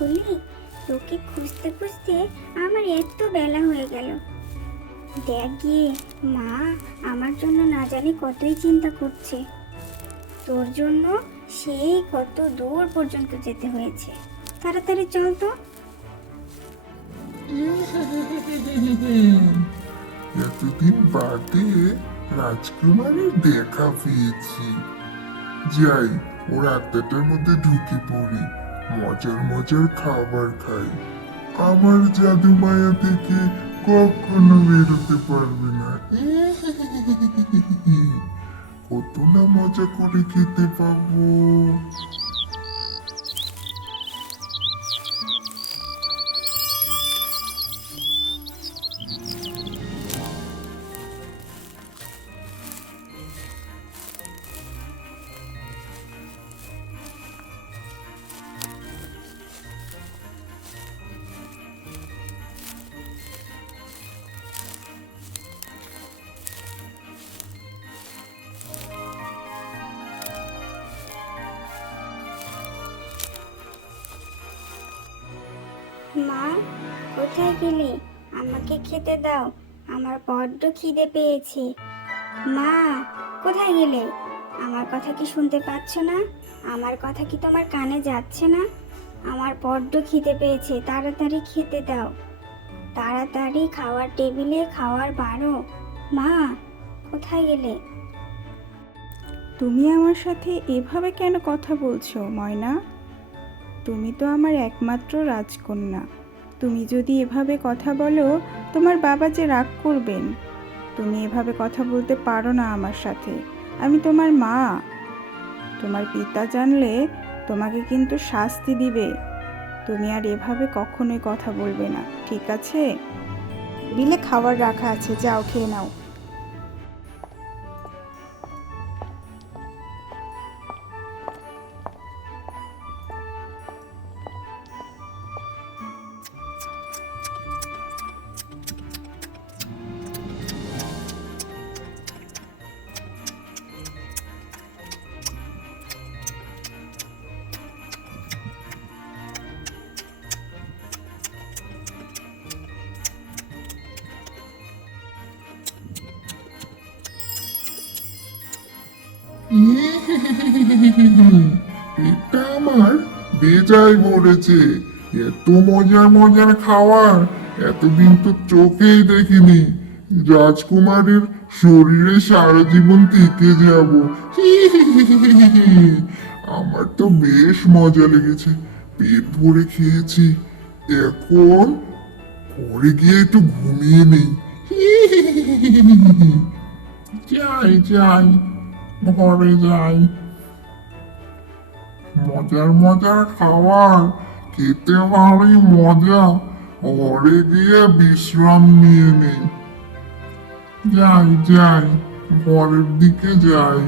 বলি তোকে খুঁজতে খুঁজতে আমার এত বেলা হয়ে গেল। দেখ গিয়ে, মা আমার জন্য না জানি কতই চিন্তা করছে। তোর জন্য সেই কত দূর পর্যন্ত যেতে হয়েছে। তাড়াতাড়ি চল তো। এতদিন বাদে রাজকুমারের দেখা পেয়েছি। যাই, ওর আত্মাটার মধ্যে ঢুকে পড়ি। মজার মজার খাবার খাই। আমার জাদু মায়া থেকে কখনো বেরোতে পারবে না। কত না মজা করে খেতে পাবো মা, কোথায় গেলি? আমাকে খেতে দাও। আমার বড্ড খিদে পেয়েছে। মা, কোথায় গেলে? আমার কথা কি শুনতে পাচ্ছ না? আমার কথা কি তোমার কানে যাচ্ছে না? আমার বড্ড খিদে পেয়েছে। তাড়াতাড়ি খেতে দাও। তাড়াতাড়ি খাওয়ার টেবিলে খাওয়ার বারো। মা, কোথায় গেলে? তুমি আমার সাথে এভাবে কেন কথা বলছো, ময়না? তুমি তো আমার একমাত্র রাজকন্যা। তুমি যদি এভাবে কথা বলো, তোমার বাবা যে রাগ করবেন। তুমি এভাবে কথা বলতে পারো না আমার সাথে। আমি তোমার মা। তোমার পিতা জানলে তোমাকে কিন্তু শাস্তি দিবে। তুমি আর এভাবে কখনোই কথা বলবে না, ঠিক আছে? বিলে খাবার রাখা আছে, যাও খেয়ে নাও। এটা আমার বেজায় পড়েছে এত মজার মজার খাবার এতদিন তো চোখেই দেখিনি। রাজকুমারের শরীরে সারা জীবন থেকে যাব। আমার তো বেশ মজা লেগেছে। পেট ভরে খেয়েছি। এখন ঘরে গিয়ে একটু ঘুমিয়ে নেই। যাই যাই। ঘরে যাই। মজার মজার খাবার, খেতে ভালোই মজা, ঘরে গিয়ে বিশ্রাম নিয়ে নেই। যাই যাই, ঘরের দিকে যাই।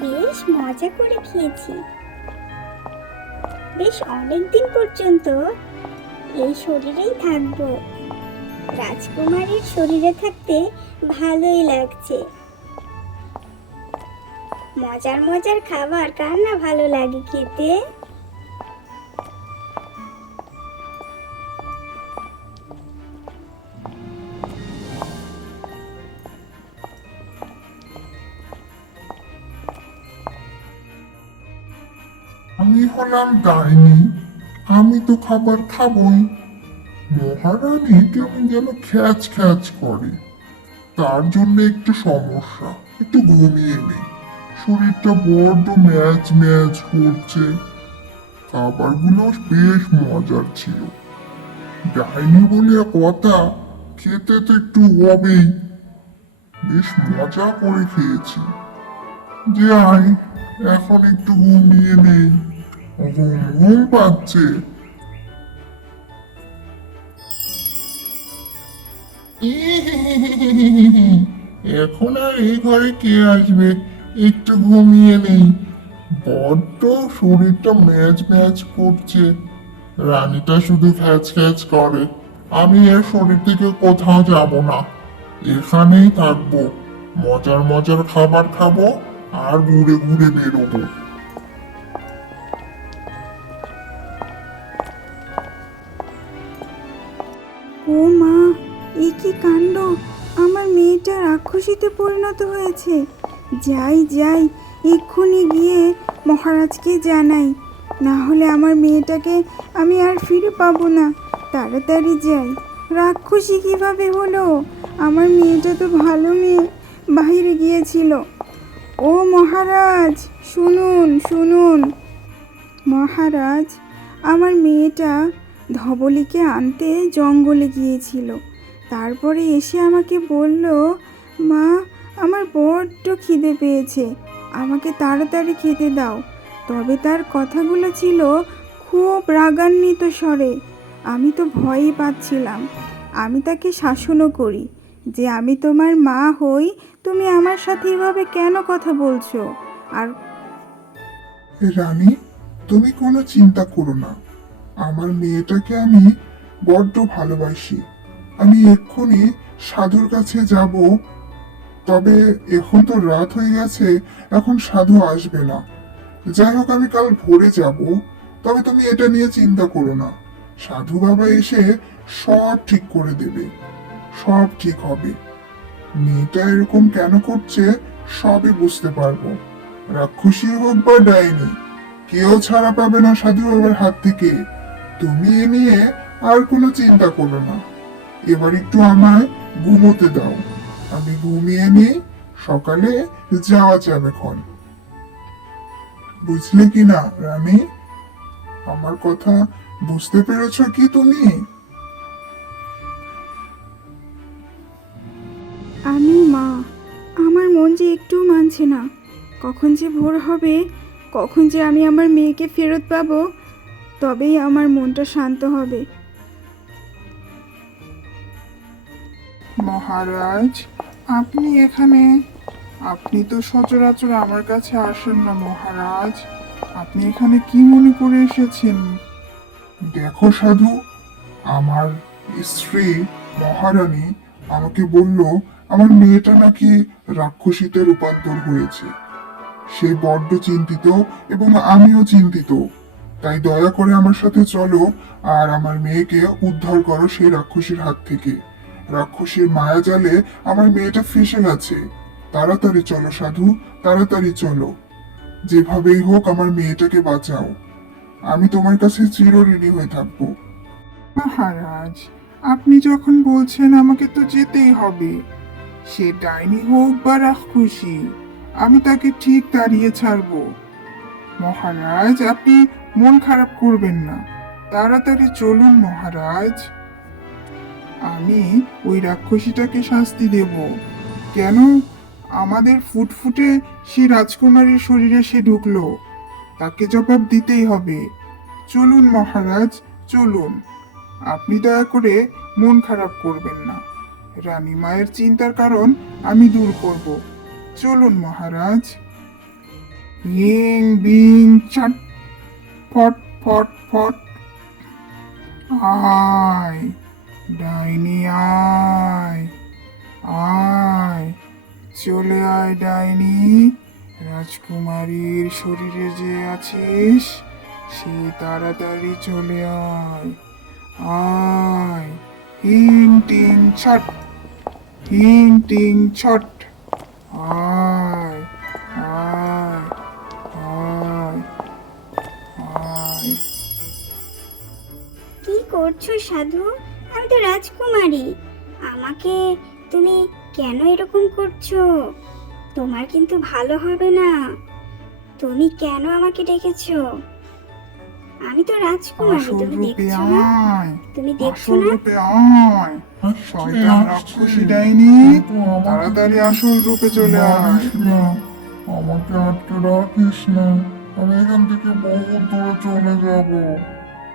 বেশ মজা করে খেয়েছি। বেশ অনেক দিন পর্যন্ত এই শরীরেই থাকব। রাজকুমারীর শরীরে থাকতে ভালোই লাগছে। মজার মজার খাবার কার না ভালো লাগে খেতে? আমি হলাম ডাইনি, আমি তো খাবার খাবই। মহারানী কেমন যেন খ্যাচ খ্যাচ করে। তার জন্য একটু সমস্যা, একটু ঘুমিয়ে নেই শরীরটা বড্ড ম্যাচ ম্যাচ করছে। খাবারগুলো বেশ মজার ছিল। ডাইনি বলে কথা, খেতে তো একটু হবেই। বেশ মজা করে খেয়েছি। যাই, এখন একটু ঘুমিয়ে নেই। ঘুম ঘুম পাচ্ছে। এখন আর এই ঘরে কে আসবে? একটু ঘুমিয়ে নেই। বড্ড শরীরটা ম্যাচ ম্যাচ করছে। রানীটা শুধু খ্যাচ খ্যাচ করে, আমি এর শরীর থেকে কোথাও যাব না। এখানেই থাকব। মজার মজার খাবার খাব আর ঘুরে ঘুরে বেরোবো। ও মা, এ কি কাণ্ড? আমার মেয়েটা রাক্ষসীতে পরিণত হয়েছে। যাই যাই, এক্ষুনি গিয়ে মহারাজকে জানাই। না হলে আমার মেয়েটাকে আমি আর ফিরে পাবো না। তাড়াতাড়ি যাই। রাক্ষসী কীভাবে হলো? আমার মেয়েটা তো ভালো মেয়ে, বাইরে গিয়েছিল। ও মহারাজ, শুনুন শুনুন। মহারাজ, আমার মেয়েটা ধবলিকে আনতে জঙ্গলে গিয়েছিল। তারপরে এসে আমাকে বলল, মা আমার বড্ড খিদে পেয়েছে। আমাকে তাড়াতাড়ি খেতে দাও। তবে তার কথাগুলো ছিল খুব রাগান্বিত স্বরে। আমি তো ভয়ই পাচ্ছিলাম। আমি তাকে শাসনও করি। যে আমি তোমার মা হই, তুমি আমার সাথে এভাবে কেন কথা বলছো? আর রানী, তুমি কোনো চিন্তা করো না। আমার মেয়েটাকে আমি বড্ড ভালোবাসি। আমি এক্ষুনি সাধুর কাছে যাব তবে এখন তো রাত হয়ে গেছে, এখন সাধু আসবে না। যাই হোক আমি কাল ভোরে যাব, তবে তুমি এটা নিয়ে চিন্তা করো না। সাধু বাবা এসে সব ঠিক করে দেবে, সব ঠিক হবে। মেয়েটা এরকম কেন করছে, সবই বুঝতে পারব। রাক্ষসী হোক বা ডাইনি, কেউ ছাড়া পাবে না সাধু বাবার হাত থেকে। তুমি এ নিয়ে আর কোনো চিন্তা করো না। এবার একটু আমায় ঘুমোতে দাও। আমি ঘুমিয়ে নিই, সকালে যাওয়া যাবে এখন। বুঝলে কি না, রানী? আমার কথা বুঝতে পেরেছ কি তুমি? আমি মা, আমার মন যে একটু মানছে না। কখন যে ভোর হবে, কখন যে আমি আমার মেয়েকে ফেরত পাবো, তবেই আমার মনটা শান্ত হবে। মহারাজ, আপনি এখানে? আপনি তো সচরাচর আমার কাছে আসেন না মহারাজ। আপনি এখানে কি মনে করে এসেছেন? দেখো সাধু, আমার স্ত্রী মহারানী আমাকে বলল, আমার মেয়েটা নাকি রাক্ষসীতে রূপান্তর হয়েছে। সে বড্ড চিন্তিত এবং আমিও চিন্তিত। তাই দয়া করে আমার সাথে চলো আর আমার মেয়েকে উদ্ধার করো সেই রাক্ষসীর হাত থেকে। রাক্ষসীর মায়া জালে আমার মেয়েটা ফেসে গেছে। তাড়াতাড়ি চলো, সাধু, তাড়াতাড়ি চলো। যেভাবেই হোক আমার মেয়েটাকে বাঁচাও। আমি তোমার কাছে চিরঋণী হয়ে থাকব। মহারাজ, আপনি যখন বলছেন আমাকে তো যেতেই হবে, সে ডাইনি হোক বা রাক্ষসী, আমি তাকে ঠিক দাঁড়িয়ে ছাড়বো। মহারাজ, আপনি মন খারাপ করবেন না। তাড়াতাড়ি চলুন মহারাজ। আমি ওই রাক্ষসীটাকে শাস্তি দেব। কেন? আমাদের ফুটফুটে সে রাজকুমারীর শরীরে সে ঢুকলো। তাকে জবাব দিতেই হবে। চলুন মহারাজ, চলুন। আপনি দয়া করে মন খারাপ করবেন না। রানী মায়ের চিন্তার কারণ আমি দূর করব। চলুন মহারাজ। বিং ফট ফট ফট। আয়। ডাইনি, আয় আয়। চলে আয় ডাইনি, রাজকুমারীর শরীরে যে আছিস, সে তাড়াতাড়ি চলে আয়। আয়। হিং, টিং, ছট। হিং, টিং, ছট। আয় আয় আয় আয়। কি করছ সাধু? তো রাজকুমারী। আমাকে তুমি কেন এরকম করছ? তোমার কিন্তু ভালো হবে না। তুমি কেন আমাকে ডেকেছো? আমি তো রাজকুমারী তুমি দেখছ না? তুমি দেখছ না? শয়তান রাক্ষসী ডাইনি তাড়াতাড়ি আসল রূপে চলে আয়। আমাকে আটকে রাখিস না। আমি এখান থেকে বহু দূরে চলে যাব।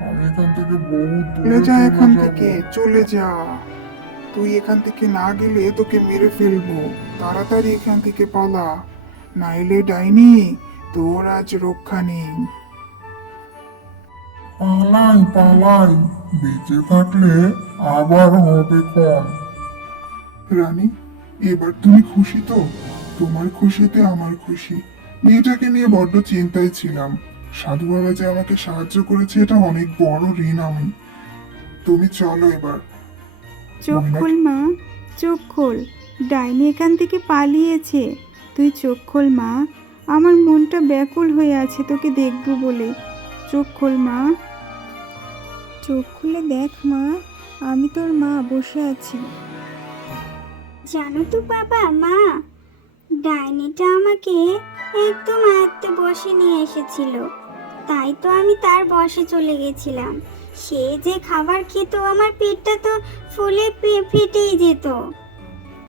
আমি এখান থেকে বহু দূরে চলে যা এখান থেকে চলে যা। তুই এখান থেকে না গেলে তোকে মেরে ফেলব। তাড়াতাড়ি এখান থেকে পালা। নাইলে ডাইনি তোর আজ রক্ষা নেই। পালাই পালাই। বেঁচে থাকলে আবার হবে কম। রানী এবার তুমি খুশি তো? তোমার খুশিতে আমার খুশি। মেয়েটাকে নিয়ে বড্ড চিন্তায় ছিলাম। সাধু বাবা যে আমাকে সাহায্য করেছে এটা অনেক বড় ঋণ আমি। তুমি চলো এবার। চোখ খোল মা চোখ খোল। ডাইনি এখান থেকে পালিয়েছে। তুই চোখ খোল মা। আমার মনটা ব্যাকুল হয়ে আছে তোকে দেখব বলে। চোখ খোল মা। চোখ খুলে দেখ মা আমি তোর মা বসে আছি। জানো তো বাবা মা ডাইনিটা আমাকে একদম আয়ত্তে বসে নিয়ে এসেছিল। তাই তো আমি তার বসে চলে গেছিলাম। সে যে খাবার খেত, আমার পেটটা তো ফুলে ফেটেই যেত।